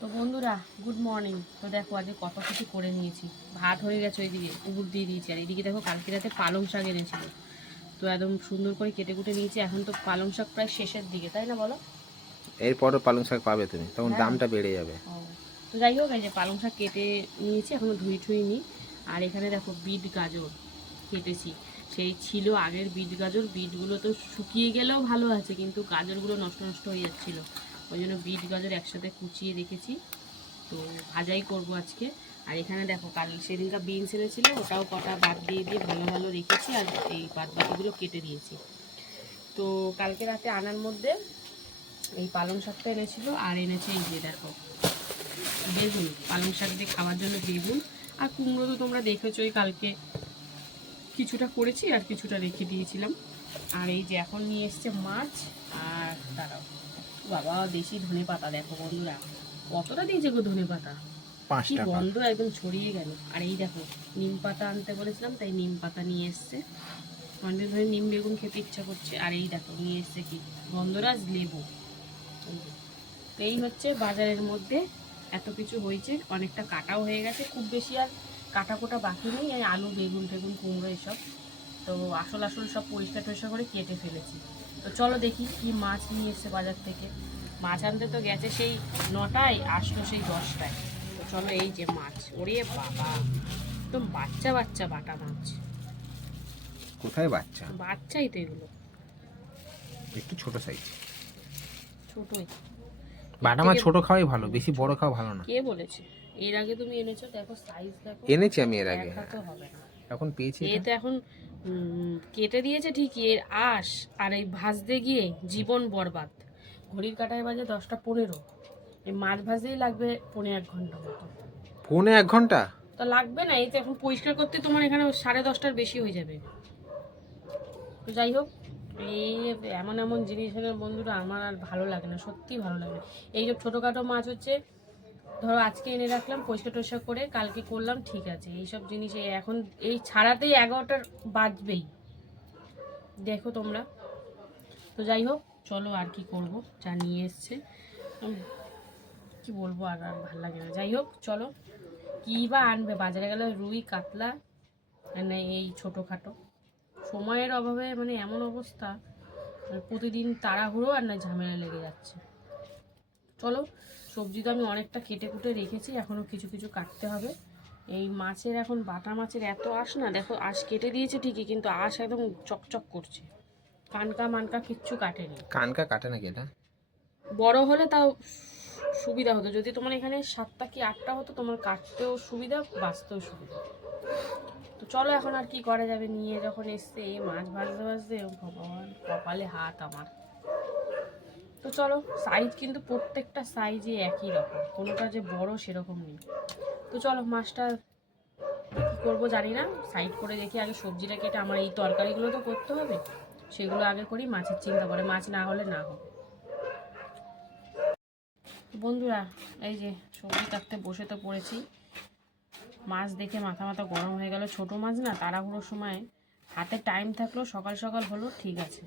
তো বন্ধুরা good morning তো দেখো আজকে কত কিছু করে নিয়েছি। ভাত হয়ে গেছে ওইদিকে উবুর দিয়ে দিয়েছি। আর এদিকে দেখো কালকে রাতে পালং শাক এনেছিল। তো একদম সুন্দর করে কেটে কুটে নিয়েছি। এখন তো পালং শাক প্রায় শেষের দিকে তাই না বলো? এরপরও পালং শাক পাবে তুমি তখন হ্যাঁ। দামটা বেড়ে যাবে। তো যাই হোক এই যে পালং শাক কেটে নিয়েছি এখনও ধুই ঠুই নি। আর এখানে দেখো বিট গাজর কেটেছি। সেই ছিল আগের বিট গাজর। বিটগুলো তো শুকিয়ে গেলেও ভালো আছে কিন্তু গাজরগুলো নষ্ট নষ্ট হয়ে যাচ্ছিল। ওই জন্য বিট গাজর একসাথে কুচিয়ে রেখেছি। তো ভাজাই করব আজকে। আর এখানে দেখো, কাল সেদিনকার বিনস এনেছিল, ওটাও কটা বাদ দিয়ে দিয়ে ভালো ভালো রেখেছি আর এই বাদ বাকিগুলো কেটে দিয়েছি তো কালকে রাতে আনার মধ্যে এই পালং শাকটা এনেছিল, আর এনেছে এই যে দেখো, বেগুন। পালং শাক দিয়ে খাওয়ার জন্য বেগুন আর কুমড়ো তো তোমরা দেখেছোই কালকে। কিছুটা করেছি আর কিছুটা রেখে দিয়েছিলাম। আর এই যে এখন নিয়ে এসছে মাছ, আর দাঁড়াও। বাবা দেশি ধনে পাতা দেখো বন্ধুরা কতটা দিয়েছে গো ধনে পাতা? কি গন্ধ একদম ছড়িয়ে গেল। আর এই দেখো নিম পাতা আনতে বলেছিলাম তাই নিম পাতা নিয়ে এসছে। অনেক ধরে নিম বেগুন খেতে ইচ্ছা করছে আর এই দেখো নিয়ে এসছে কি? গন্ধরাজ লেবু। তো এই হচ্ছে বাজারের মধ্যে এত কিছু হয়েছে অনেকটা কাটাও হয়ে গেছে খুব বেশি আর কাটা কোটা বাকি নেই এই আলু বেগুন টেগুন কুমড়ো এসব। তো আসল আসল সব পরিষ্কার টরিষ্কার করে কেটে ফেলেছি। তো চলো দেখি কি মাছ নিয়ে এসছে বাজার থেকে। মাছ আনতে তো গেছে সেই নটায় আসলো সেই দশটায়। তো চলো এই যে মাছ। ওরে বাবা একদম বাচ্চা বাচ্চা বাটা মাছ। কোথায় বাচ্চা? বাচ্চাই তো এগুলো। একটু ছোট সাইজ ছোটই। বাটা মাছ ছোট খাওয়াই ভালো বেশি বড় খাওয়া ভালো না। কে বলেছে? এর আগে তুমি এনেছো দেখো সাইজ দেখো। এনেছি আমি এর আগে হবে না। এখন পেয়েছি এ এটা। তো এখন কেটে দিয়েছে ঠিকই এর আশ আর এই ভাজতে গিয়ে জীবন বরবাদ। ঘড়ির কাটায় বাজে দশটা পনেরো। এই মাছ ভাজতেই লাগবে পনেরো এক ঘণ্টা মতো। পৌনে এক ঘণ্টা? তো লাগবে না এই তো এখন পরিষ্কার করতে তোমার এখানে সাড়ে দশটার বেশি হয়ে যাবে। তো যাই হোক এই এমন এমন জিনিস বন্ধুরা আমার আর ভালো লাগে না সত্যি ভালো লাগে এই যে ছোটোখাটো মাছ হচ্ছে ধরো আজকে এনে রাখলাম, পরিষ্কার টরিষ্কার করে কালকে করলাম, ঠিক আছে। এইসব জিনিস এখন, এই ছাড়াতেই এগারোটার বাজবেই। দেখো তোমরা। তো যাই হোক, চলো আর কি করব। যা নিয়ে এসছে। কি বলব, আর আর ভালো লাগে না। যাই হোক, চলো। কী বা আনবে? বাজারে গেলে রুই, কাতলা মানে এই ছোটোখাটো। সময়ের অভাবে মানে এমন অবস্থা প্রতিদিন তাড়াহুড়ো আর না ঝামেলা লেগে যাচ্ছে। চলো সবজি তো আমি অনেকটা কেটে কুটে রেখেছি এখনও কিছু কিছু কাটতে হবে। এই মাছের এখন বাটা মাছের এত আঁশ না দেখো আঁশ কেটে দিয়েছে ঠিকই কিন্তু আঁশ একদম চকচক করছে। কানকা মানকা কিচ্ছু কাটেনি। কানকা কাটে নাকি এটা? বড় হলে তাও সুবিধা হতো যদি তোমার এখানে সাতটা কি আটটা হতো তোমার কাটতেও সুবিধা বাঁচতেও সুবিধা। তো চলো এখন আর কি করা যাবে নিয়ে যখন এসছে এই মাছ ভাজতে ভাজতে ভগবান কপালে হাত আমার। তো চলো সাইজ কিন্তু প্রত্যেকটা সাইজই একই রকম। কোনোটা যে বড় সেরকম নেই। তো চলো, মাছটা কী করব জানি না। সাইড করে রেখে আগে সবজিটা কেটে, আমার এই তরকারিগুলো তো করতে হবে। সেগুলো আগে করি, মাছের চিন্তা করে, মাছ না হলে না হোক। বন্ধুরা, এই যে সবজি কাটতে বসে তো পড়েছি। মাছ দেখে মাথা মাথা গরম হয়ে গেল। ছোট মাছ না, তাড়াহুড়োর সময় হাতে টাইম থাকল সকাল সকাল হলো, ঠিক আছে।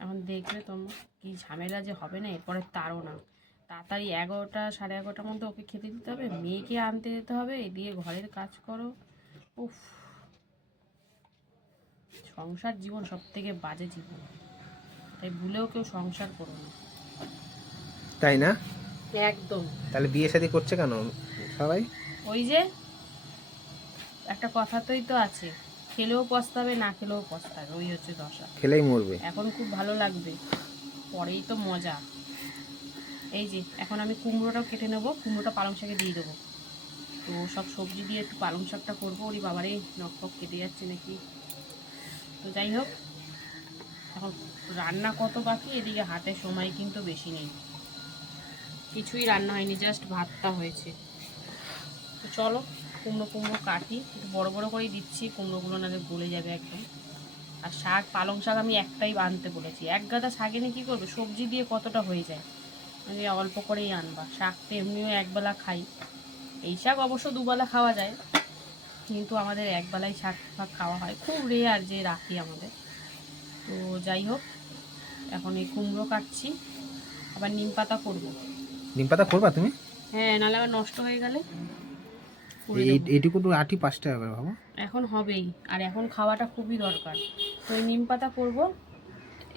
এখন দেখবে তোমার কি ঝামেলা যে হবে না এরপরে তারও না। তাড়াতাড়ি এগারোটা সাড়ে এগারোটার মধ্যে ওকে খেতে দিতে হবে মেয়েকে আনতে যেতে হবে দিয়ে ঘরের কাজ করো। উফ। সংসার জীবন সব থেকে বাজে জীবন। তাই ভুলেও কেউ সংসার করো না। তাই না? একদম। তাহলে বিয়ে শাদী করছে কেন সবাই? ওই যে একটা কথাতেই তো আছে। খেলেও পস্তাবে না খেলেও পস্তাবে ওই হচ্ছে দশা। খেলেই মরবে। এখন খুব ভালো লাগবে পরেই তো মজা। এই যে এখন আমি কুমড়োটাও কেটে নেব কুমড়োটা পালং শাকে দিয়ে দেবো। তো সব সবজি দিয়ে একটু পালং শাকটা করব ওরই বাবারে নখ ফক কেটে যাচ্ছে নাকি? তো যাই হোক এখন রান্না কত বাকি? এদিকে হাতে সময় কিন্তু বেশি নেই। কিছুই রান্না হয়নি জাস্ট ভাতটা হয়েছে। তো চলো কুমড়ো কুমড়ো কাটি একটু বড় বড় করেই দিচ্ছি কুমড়োগুলো নাহলে গলে যাবে একদম। আর শাক পালং শাক আমি একটাই আনতে বলেছি। এক গাদা শাক এনে কী করবে? সবজি দিয়ে কতটা হয়ে যায়? আমি অল্প করেই আনবা। শাক তো এমনিও একবেলা খাই। এই শাক অবশ্য দুবেলা খাওয়া যায় কিন্তু আমাদের একবেলাই শাক ফাক খাওয়া হয়। খুব রেয়ার যে রাখি আমাদের। তো যাই হোক এখন এই কুমড়ো কাটছি। আবার নিম পাতা করব। নিম পাতা করবা তুমি? হ্যাঁ নাহলে আবার নষ্ট হয়ে গেলে। এইটুকু তো আটি পাঁচ টাকা করে বাবা এখন হবেই আর এখন খাওয়াটা খুবই দরকার। তো এই নিম পাতা করব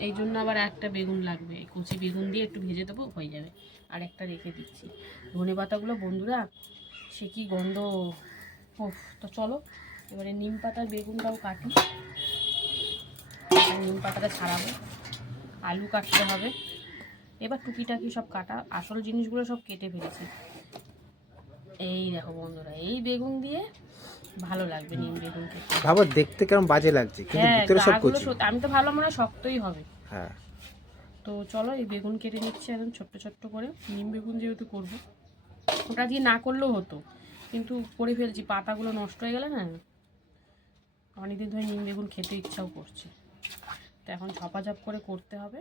এই জন্য আবার একটা বেগুন লাগবে। কচি বেগুন দিয়ে একটু ভেজে দেবো হয়ে যাবে। আর একটা রেখে দিচ্ছি। ধনে পাতাগুলো বন্ধুরা সে কি গন্ধ। ওফ তো চলো এবারে নিম পাতার বেগুনটাও কাটি। আর নিম পাতাটা ছাড়াবো। আলু কাটতে হবে। এবার টুকিটাকি সব কাটা। আসল জিনিসগুলো সব কেটে ফেলেছি। এই দেখো বন্ধুরা এই বেগুন দিয়ে ভালো লাগবে নিম বেগুন খেতে। বাবা দেখতে কেমন বাজে লাগছে কিন্তু হ্যাঁ ভিতরে সব কচি। আমি তো ভালো মনে হয় শক্তই হবে। হ্যাঁ। তো চলো এই বেগুন কেটে নিচ্ছি একদম ছোট্ট ছোট্ট করে নিম বেগুন যেহেতু করব। ওটা দিয়ে না করলেও হতো কিন্তু করে ফেলছি পাতাগুলো নষ্ট হয়ে গেলে না অনেকদিন ধরে নিম বেগুন খেতে ইচ্ছাও করছে। তো এখন ঝপাঝপ করে করতে হবে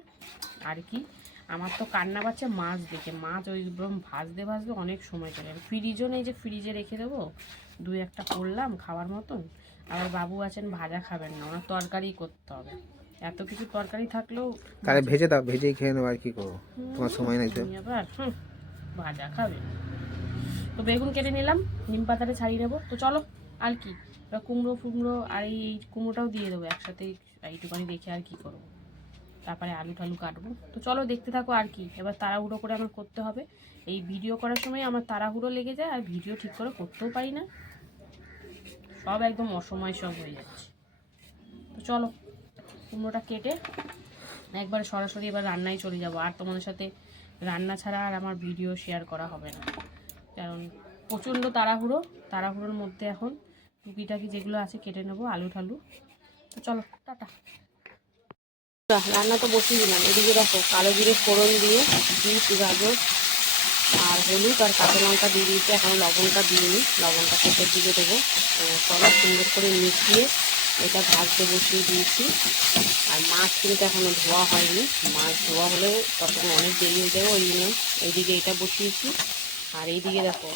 আর কি? আমার তো কান্না পাচ্ছে মাছ দেখে। মাছ ওই একদম ভাজতে ভাজতে অনেক সময় চলে যাবে ফ্রিজও নেই যে ফ্রিজে রেখে দেবো। দুই একটা করলাম খাওয়ার মতন। আবার বাবু আছেন ভাজা খাবেন না। ওনার তরকারি করতে হবে। এত কিছু তরকারি থাকলেও তাহলে ভেজে দাও ভেজেই খেয়ে নেব আর কি করব? তোমার সময় নেই তো। আবার ভাজা খাবে। তো বেগুন কেটে নিলাম নিম পাতাটা ছাড়িয়ে নেব। তো চলো আর কি? কুমড়ো ফুমড়ো আর এই কুমড়োটাও দিয়ে দেবো একসাথে এইটুখানি দেখে আর কি করব। তারপরে আলু টালু কাটবো। তো চলো দেখতে থাকো আর কি। এবার তাড়াহুড়ো করে আমার করতে হবে। এই ভিডিও করার সময় আমার তাড়াহুড়ো লেগে যায় আর ভিডিও ঠিক করে করতেও পারি না। সব একদম অসময় সব হয়ে যাচ্ছে। তো চলো, কুমড়োটা কেটে একবার সরাসরি এবার রান্নায় চলে যাব। আর তোমাদের সাথে রান্না ছাড়া আর আমার ভিডিও শেয়ার করা হবে না। কারণ প্রচণ্ড তাড়াহুড়ো। তাড়াহুড়োর মধ্যে এখন টুকিটাকি যেগুলো আছে কেটে নেব, আলু ঠালু তো চলো, টাটা। রান্না তো বসিয়ে দিলাম। এদিকে দেখো, কালো জিরে ফোড়ন দিয়ে বিট গাজর আর হলুদ আর কাঁচা লঙ্কা দিয়ে দিয়েছি। এখন লবণটা দিইনি। লবণটা শেষের দিকে দেবো। সবাই সুন্দর করে মিশিয়ে এটা ভাজতে বসিয়ে দিয়েছি। আর মাছ কিন্তু এখনও ধোয়া হয়নি। মাছ ধোয়া হলে ততক্ষণ অনেক দেরি হয়ে যাবে, ওই জন্য এইদিকে এটা বসিয়েছি। আর এইদিকে দেখো,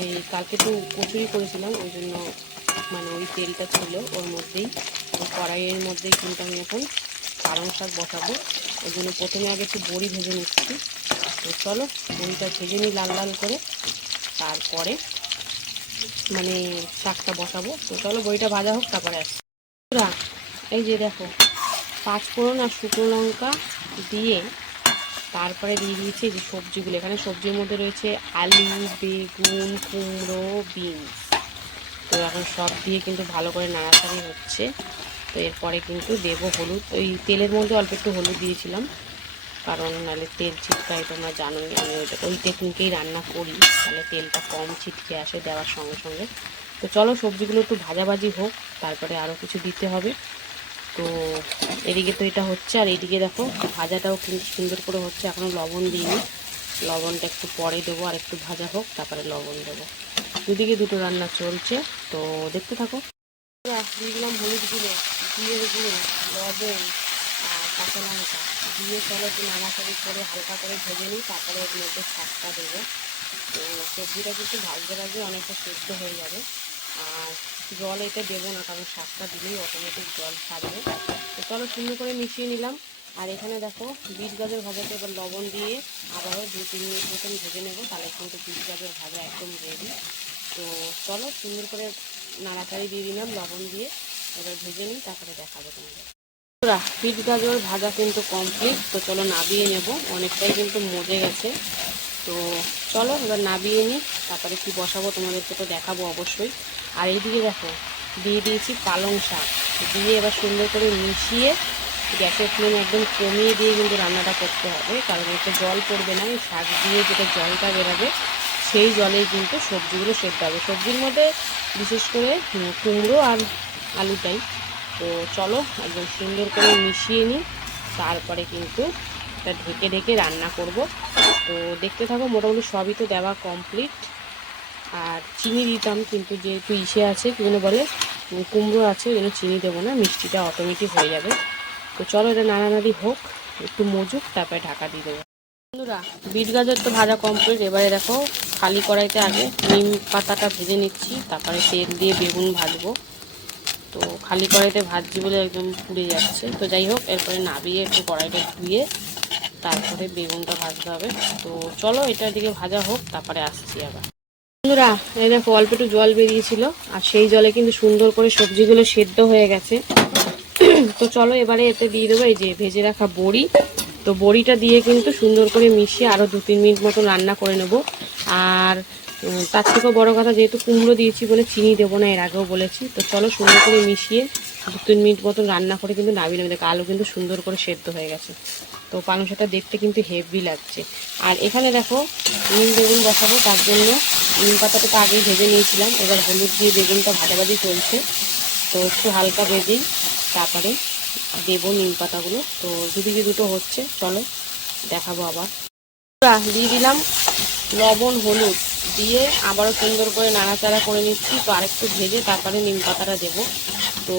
এই কালকে তো কচুরি করেছিলাম, ওই জন্য মানে ওই তেলটা ছিল, ওর মধ্যেই কড়াইয়ের মধ্যেই কিন্তু আমি এখন পালং শাক বসাবো। ওই জন্য প্রথমে আগে একটু বড়ি ভেজে নিচ্ছি। তো চলো, বড়িটা ভেজে নিই লাল লাল করে। তারপরে মানে শাকটা বসাবো। তো চলো, বড়িটা ভাজা হোক, তারপরে আসছি। এই যে দেখো পাঁচ ফোড়ন আর শুকনো লঙ্কা দিয়ে তারপরে দিয়ে দিয়েছি যে সবজিগুলো। এখানে সবজির মধ্যে রয়েছে আলু, বেগুন, কুমড়ো, বিনস। তো এখন সব দিয়ে কিন্তু ভালো করে নাড়াচাড়ি হচ্ছে। তো এরপরে কিন্তু দেবো হলুদ। ওই তেলের মধ্যে অল্প একটু হলুদ দিয়েছিলাম, কারণ নাহলে তেল ছিটকায় তোমরা জানোই, আমি ওইটা ওই টেকনিকেই রান্না করি, তাহলে তেলটা কম ছিটকে আসে দেওয়ার সঙ্গে সঙ্গে। তো চলো সবজিগুলো একটু ভাজাভাজি হোক, তারপরে আরও কিছু দিতে হবে। তো এদিকে তো এটা হচ্ছে, আর এদিকে দেখো, ভাজাটাও কিন্তু সুন্দর করে হচ্ছে এখনও লবণ দিইনি। লবণটা একটু পরে দেবো আর একটু ভাজা হোক, তারপরে লবণ দেবো। দুদিকে দুটো রান্না চলছে, তো দেখতে থাকো। দিয়ে দিলাম হলুদ গুঁড়ো জিরে গুঁড়ো লবণ আর কাঁচা লঙ্কা। দিয়ে চলো একটু নাড়াচাড়ি করে হালকা করে ভেজে নিই, তারপরে এর মধ্যে শাকটা দেবো। তো সবজিটা কিন্তু ভাজতে ভাজতে অনেকটা সেদ্ধ হয়ে যাবে। আর জল এটা দেবো না, কারণ শাকটা দিলেই অটোমেটিক জল ছাড়বে। তো চলো সুন্দর করে মিশিয়ে নিলাম। আর এখানে দেখো বিট গাজর ভাজাতে এবার লবণ দিয়ে আবারও দু তিন মিনিট মতন ভেজে নেব তাহলে কিন্তু বিট গাজর ভাজা একদম রেডি তো চলো সুন্দর করে নাড়াচাড়ি দিয়ে দিলাম লবণ দিয়ে এবার ভেজে নিই তারপরে দেখাবো তোমাদের। বন্ধুরা, বিট গাজর ভাজা কিন্তু কমপ্লিট তো চলো নাবিয়ে নেব অনেকটাই কিন্তু মজে গেছে। তো চলো এবার নাবিয়ে নিই তারপরে কি বসাবো তোমাদেরকে তো দেখাবো অবশ্যই। আর এইদিকে দেখো দিয়ে দিয়েছি পালং শাক দিয়ে এবার সুন্দর করে মিশিয়ে গ্যাসের ফ্লেম একদম কমিয়ে দিয়ে কিন্তু রান্নাটা করতে হবে। কারণ এতে জল পড়বে না শাক দিয়ে যেটা জলটা বেরোবে, সেই জলেই কিন্তু সবজিগুলো সেদ্ধ হবে। সবজির মধ্যে বিশেষ করে কুমড়ো আর আলুটাই। তো চলো একদম সুন্দর করে মিশিয়ে নিই, তারপরে কিন্তু এটা ঢেকে ঢেকে রান্না করব। তো দেখতে থাকো, মোটামুটি সবই তো দেওয়া কমপ্লিট আর চিনি দিতাম, কিন্তু যেহেতু ইসে আছে, কি বলে কুমড়ো আছে, ওই জন্য চিনি দেবো না, মিষ্টিটা অটোমেটিক হয়ে যাবে। তো চলো এটা নাড়ানাড়ি হোক, একটু মজুক, তারপরে ঢাকা দিয়ে দেবো। বন্ধুরা, বিট গাজর তো ভাজা কমপ্লিট এবারে দেখো, খালি কড়াইতে আগে নিম পাতাটা ভেজে নিচ্ছি, তারপরে তেল দিয়ে বেগুন ভাজবো। তো খালি কড়াইতে ভাজছি বলে একদম পুড়ে যাচ্ছে। তো যাই হোক, এরপরে নাবিয়ে একটু কড়াইটা ধুয়ে তারপরে বেগুনটা ভাজতে হবে। তো চলো এটার দিকে ভাজা হোক, তারপরে আসছি আবার। বন্ধুরা, এই দেখো, অল্প একটু জল বেরিয়েছিল। আর সেই জলে কিন্তু সুন্দর করে সবজিগুলো সেদ্ধ হয়ে গেছে। তো চলো এবারে এতে দিয়ে দেবো, এই যে ভেজে রাখা বড়ি। তো বড়িটা দিয়ে কিন্তু সুন্দর করে মিশিয়ে আরও দু তিন মিনিট মতো রান্না করে নেব। আর তার থেকেও বড়ো কথা যেহেতু কুমড়ো দিয়েছি বলে চিনি দেবো না, এর আগেও বলেছি। তো চলো সুন্দর করে মিশিয়ে দু তিন মিনিট মতো রান্না করে কিন্তু নামিয়ে নেবে। আলু কিন্তু সুন্দর করে সেদ্ধ হয়ে গেছে। তো পালং শাকটা দেখতে কিন্তু হেভি লাগছে। আর এখানে দেখো, নিম বেগুন বসাবো, তার জন্য নিম পাতাটা তো আগেই ভেজে নিয়েছিলাম। এবার হলুদ দিয়ে বেগুনটা ভাজাভাজি চলছে। তো একটু হালকা ভেজেই তারপরে দেবো নিম পাতাগুলো। তো দুদিকে দুটো হচ্ছে, চলো দেখাবো আবার। দিয়ে দিলাম লবণ, হলুদ। দিয়ে আবারও সুন্দর করে নাড়াচাড়া করে নিচ্ছি, তো আরেকটু ভেজে তারপরে নিম পাতাটা দেবো। তো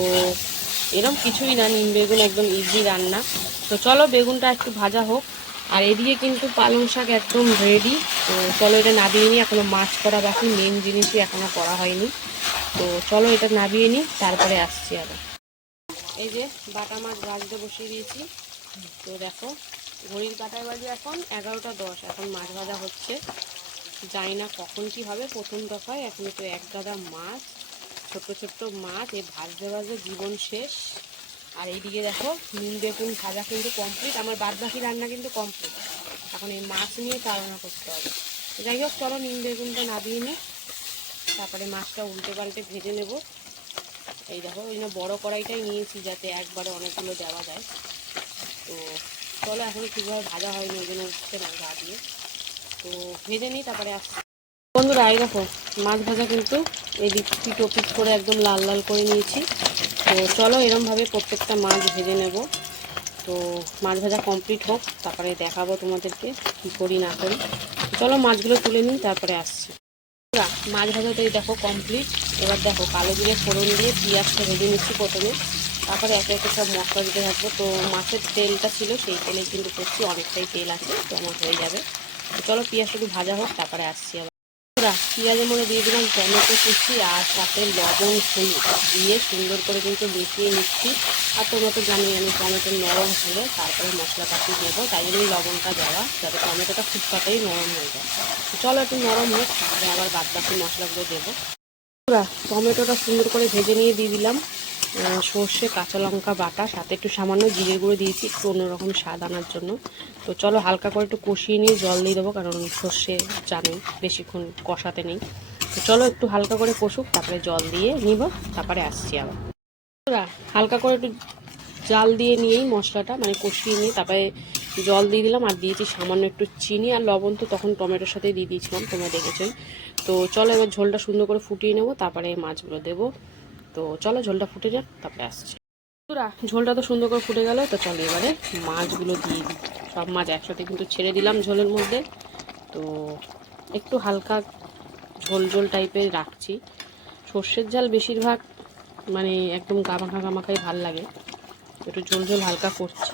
এরকম কিছুই না, নিম বেগুন একদম ইজি রান্না। তো চলো বেগুনটা একটু ভাজা হোক। আর এদিকে কিন্তু পালং শাক একদম রেডি তো চলো এটা নাবিয়ে নিই, এখনও মাছ করা বাকি মেন জিনিসই এখনও করা হয়নি। তো চলো এটা নাবিয়ে নিই, তারপরে আসছি আবার। এই যে বাটা মাছ ভাজতে বসিয়ে দিয়েছি। তো দেখো, ঘড়ির কাটায় বাজে এখন এগারোটা দশ। এখন মাছ ভাজা হচ্ছে। জানি না কখন কি হবে, প্রথম দফায়। এখন তো এক গাদা মাছ, ছোট্ট ছোট্ট মাছ, এই ভাজতে ভাজতে জীবন শেষ। আর এইদিকে দেখো নিম বেগুন ভাজা কিন্তু কমপ্লিট আমার বাদ বাকি রান্না কিন্তু কমপ্লিট এখন এই মাছ নিয়ে চালনা করতে হবে। যাই হোক, চলো নিম বেগুনটা নাবিয়ে নিই। তারপরে মাছটা উল্টে পাল্টে ভেজে নেব। এই দেখো ওই জন্য বড়ো কড়াইটাই নিয়েছি যাতে একবারে অনেকগুলো দেওয়া যায়। তো চলো এখন ঠিকভাবে ভাজা হয়নি ওই জন্য উঠছে না গা দিয়ে। তো ভেজে নিই, তারপরে আসছি। বন্ধুরা, এই দেখো, মাছ ভাজা কিন্তু এই দিক পিটো পিট করে একদম লাল লাল করে নিয়েছি। তো চলো, এরমভাবে প্রত্যেকটা মাছ ভেজে নেব। তো মাছ ভাজা কমপ্লিট হোক, তারপরে দেখাবো তোমাদেরকে কী করি না করি। চলো, মাছগুলো তুলে নিই, তারপরে আসছি। বন্ধুরা, মাছ ভাজাটা এই দেখো কমপ্লিট এবার দেখো কালো জিরে ফোড়ন দিয়ে পেঁয়াজটা ভেজে নিচ্ছি প্রথমে। তারপরে একে একে সব মশলা দিতে থাকব। তো মাছের তেলটা ছিল সেই তেলে কিন্তু করছি অনেকটাই তেল আছে তো আমার হয়ে যাবে। চলো পেঁয়াজটা একটু ভাজা হোক তারপরে আসছি আবার। বন্ধুরা, পেঁয়াজের মধ্যে দিয়ে দিলাম টমেটো কুচি আর সাথে লবণ হলুদ দিয়ে সুন্দর করে কিন্তু বেঁচিয়ে নিচ্ছি। আর তোমরা তো জানি আমি টমেটো নরম হলে তারপরে মশলা পাতি দেবো তাই জন্য লবণটা দেওয়া যাতে টমেটোটা তাড়াতাড়ি নরম হয়ে যায়। চলো একটু নরম হোক তারপরে আবার বাদ বাকি মশলাগুলো দেবো। টমেটোটা সুন্দর করে ভেজে নিয়ে দিয়ে দিলাম। সর্ষে, কাঁচা লঙ্কা বাটা, সাথে একটু সামান্য জিরে গুঁড়ো দিয়েছি, একটু অন্যরকম স্বাদ আনার জন্য। তো চলো হালকা করে একটু কষিয়ে নিয়ে জল দিয়ে দেবো, কারণ সর্ষে জানি বেশিক্ষণ কষাতে নেই। তো চলো একটু হালকা করে কষুক, তারপরে জল দিয়ে নিব, তারপরে আসছি আবার। হালকা করে একটু জাল দিয়ে নিয়েই মশলাটা মানে কষিয়ে নিয়ে তারপরে জল দিয়ে দিলাম, আর দিয়েছি সামান্য একটু চিনি আর লবণ তো তখন টমেটোর সাথেই দিয়ে দিয়েছিলাম, তোমরা দেখেছোই তো চলো এবার ঝোলটা সুন্দর করে ফুটিয়ে নেব, তারপরে মাছগুলো দেবো। তো চলো ঝোলটা ফুটে যাক তারপরে আসছি। বন্ধুরা, ঝোলটা তো সুন্দর করে ফুটে গেল তো চলো এবারে মাছগুলো দিয়ে দিই। সব মাছ একসাথে কিন্তু ছেড়ে দিলাম ঝোলের মধ্যে। তো একটু হালকা ঝোল ঝোল টাইপের রাখছি। সর্ষের জাল বেশিরভাগ মানে একদম গামাখা গামাখাই ভালো লাগে। একটু ঝোল ঝোল হালকা করছি।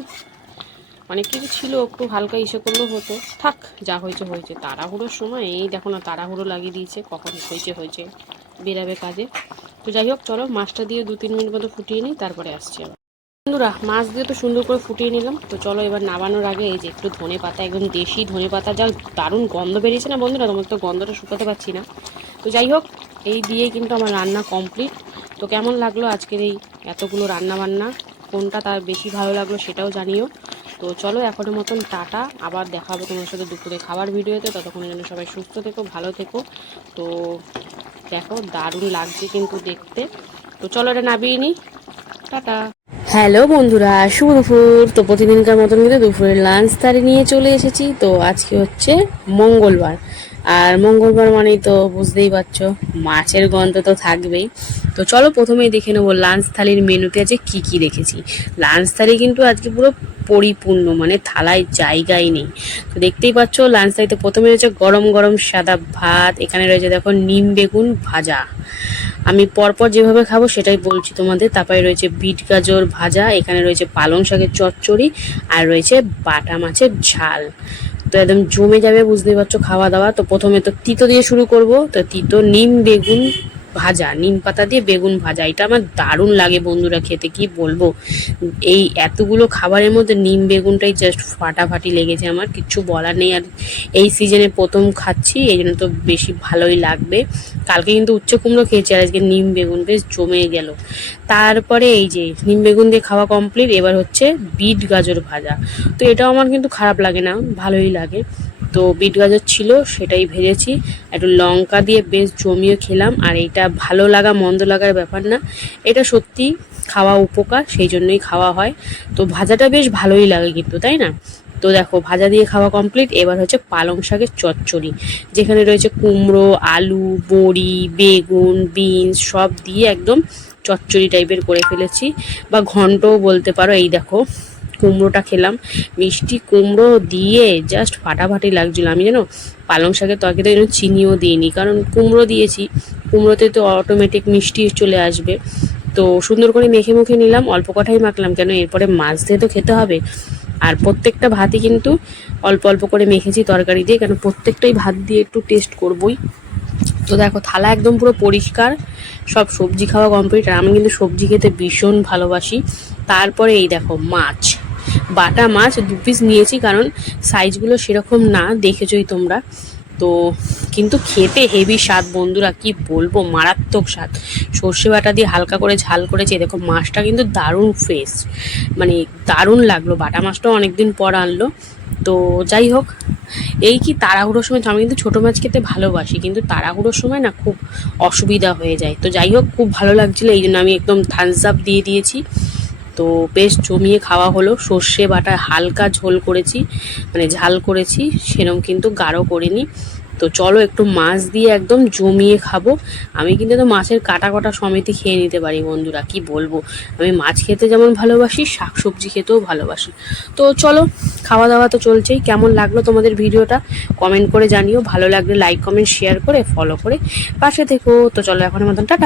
অনেক কিছু ছিল একটু হালকা ইসে করলেও হতো। থাক যা হয়েছে হয়েছে। তাড়াহুড়োর সময় এই দেখো না তাড়াহুড়ো লাগিয়ে দিয়েছে কখন হয়েছে হয়েছে বেরাবে কাজে। তো যাই হোক, চলো, মাছটা দিয়ে দু তিন মিনিট মতো ফুটিয়ে নিই, তারপরে আসছি আবার বন্ধুরা, মাছ দিয়ে তো সুন্দর করে ফুটিয়ে নিলাম। তো চলো, এবার নামানোর আগে এই যে একটু ধনে পাতা, একদম দেশি ধনে পাতা, যা দারুণ গন্ধ বেরিয়েছে না বন্ধুরা? তোমার তো গন্ধটা শুকাতে পারছি না। তো যাই হোক, এই দিয়েই কিন্তু আমার রান্না কমপ্লিট। তো কেমন লাগল আজকের এই এতগুলো রান্না বান্না কোনটা তার বেশি ভালো লাগল সেটাও জানিও। তো চলো, এখনের মতন টাটা। আবার দেখাবো তোমার সাথে দুপুরে খাবার ভিডিওতে। ততক্ষণের জন্য সবাই সুস্থ থেকো, ভালো থেকো। তো দেখো, দারুণ লাগছে কিন্তু দেখতে। তো চলো এটা নাবিয়ে নিই। টাটা। হ্যালো বন্ধুরা, শুভ দুপুর। তো প্রতিদিনকার মতন কিন্তু দুপুরের লাঞ্চ তারি নিয়ে চলে এসেছি। তো আজকে হচ্ছে মঙ্গলবার। আর মঙ্গলবার মানেই তো বুঝতেই পারছ, মাছের গন্ধ তো থাকবেই। তো চলো প্রথমেই দেখে নেব লাঞ্চ থালির মেনুতে আছে কি কি রেখেছি লাঞ্চ থালি কিন্তু আজকে পুরো পরিপূর্ণ মানে থালায় জায়গাই নেই। তো দেখতেই পাচ্ছ লাঞ্চ থালিতে প্রথমে রয়েছে গরম গরম সাদা ভাত, এখানে রয়েছে দেখো নিম বেগুন ভাজা। আমি পরপর যেভাবে খাব সেটাই বলছি তোমাদের, তারপরে রয়েছে বিট গাজর ভাজা, এখানে রয়েছে পালং শাকের চচ্চড়ি, আর রয়েছে বাটা মাছের ঝাল। তো একদম জমে যাবে, বুঝতেই পারছ, খাওয়া দাওয়া। তো প্রথমে তো তিতো দিয়ে শুরু করব, তো তিতো, নিম, বেগুন ভাজা, নিম পাতা দিয়ে বেগুন ভাজা, এটা আমার দারুণ লাগে বন্ধুরা খেতে, কি বলব? এই এতগুলো খাবারের মধ্যে নিম বেগুনটাই জাস্ট ফাটাফাটি লেগেছে আমার, কিচ্ছু বলার নেই। আর এই সিজনে প্রথম খাচ্ছি, এই জন্য তো বেশি ভালোই লাগবে। কালকে কিন্তু উচ্চ কুমড়ো খেয়েছি, আর আজকে নিম বেগুন, বেশ জমে গেল। তারপরে এই যে নিম বেগুন দিয়ে খাওয়া কমপ্লিট এবার হচ্ছে বিট গাজর ভাজা। তো এটাও আমার কিন্তু খারাপ লাগে না, ভালোই লাগে। তো বিট গাজর ছিল, সেটাই ভেজেছি। একটু লঙ্কা দিয়ে বেশ জমিয়ে খেলাম, আর এটা ভালো লাগা, মন্দ লাগার ব্যাপার না। এটা সত্যি খাওয়া উপকার, সেই জন্যই খাওয়া হয়। তো ভাজাটা বেশ ভালোই লাগে কিন্তু, তাই না? তো দেখো, ভাজা দিয়ে খাওয়া কমপ্লিট এবার হচ্ছে পালং শাকের চচ্চড়ি, যেখানে রয়েছে কুমড়ো, আলু, বড়ি, বেগুন, বিনস, সব দিয়ে একদম চচ্চড়ি টাইপের করে ফেলেছি। বা ঘন্টও বলতে পারো, এই দেখো। কুমড়োটা খেলাম। মিষ্টি কুমড়ো দিয়ে জাস্ট ফাটাফাটি লাগছিল। আমি যেন পালং শাকের তরকারিতে যেন চিনিও দিইনি। কারণ কুমড়ো দিয়েছি, কুমড়োতে তো অটোমেটিক মিষ্টি চলে আসবে। তো সুন্দর করে মেখে মুখে নিলাম, অল্প কটাই মাখলাম কেন এরপরে মাছ দিয়ে তো খেতে হবে। আর প্রত্যেকটা ভাতই কিন্তু অল্প অল্প করে মেখেছি তরকারি দিয়ে, কেন প্রত্যেকটাই ভাত দিয়ে একটু টেস্ট করবই। তো দেখো, থালা একদম পুরো পরিষ্কার, সব সবজি খাওয়া কমপ্লিট আর আমি কিন্তু সবজি খেতে ভীষণ ভালোবাসি। তারপরে এই দেখো মাছ। বাটা মাছ দু পিস নিয়েছি, কারণ সাইজগুলো সেরকম না, দেখেছই তোমরা। তো কিন্তু খেতে হেভি স্বাদ বন্ধুরা, কি বলব, মারাত্মক স্বাদ। সর্ষে বাটা দিয়ে হালকা করে ঝাল করেছে দেখো মাছটা কিন্তু দারুণ ফ্রেশ মানে দারুণ লাগল। বাটা মাছটাও অনেকদিন পর আনলো। তো যাই হোক, এই কি তাড়াহুড়োর সময় আমি কিন্তু ছোটো মাছ খেতে ভালোবাসি, কিন্তু তাড়াহুড়োর সময় না খুব অসুবিধা হয়ে যায়। তো যাই হোক, খুব ভালো লাগছিল এই জন্য আমি একদম থামস আপ দিয়ে দিয়েছি। তো বেশ জমিয়ে খাওয়া হলো। সর্ষে বাটা হালকা ঝোল করেছি মানে ঝাল করেছি সেরকম কিন্তু গাঢ় করিনি। তো চলো একটু মাছ দিয়ে একদম জমিয়ে খাব। আমি কিন্তু তো মাছের কাটা কাটা সমেতই খেয়ে নিতে পারি বন্ধুরা, কি বলব? আমি মাছ খেতে যেমন ভালোবাসি শাক সবজি খেতেও ভালোবাসি। তো চলো, খাওয়া দাওয়া তো চলছেই। কেমন লাগল তোমাদের ভিডিওটা? কমেন্ট করে জানিও। ভালো লাগলে লাইক কমেন্ট শেয়ার করে ফলো করে পাশে থেকো। তো চলো এখন মতন, টাটা!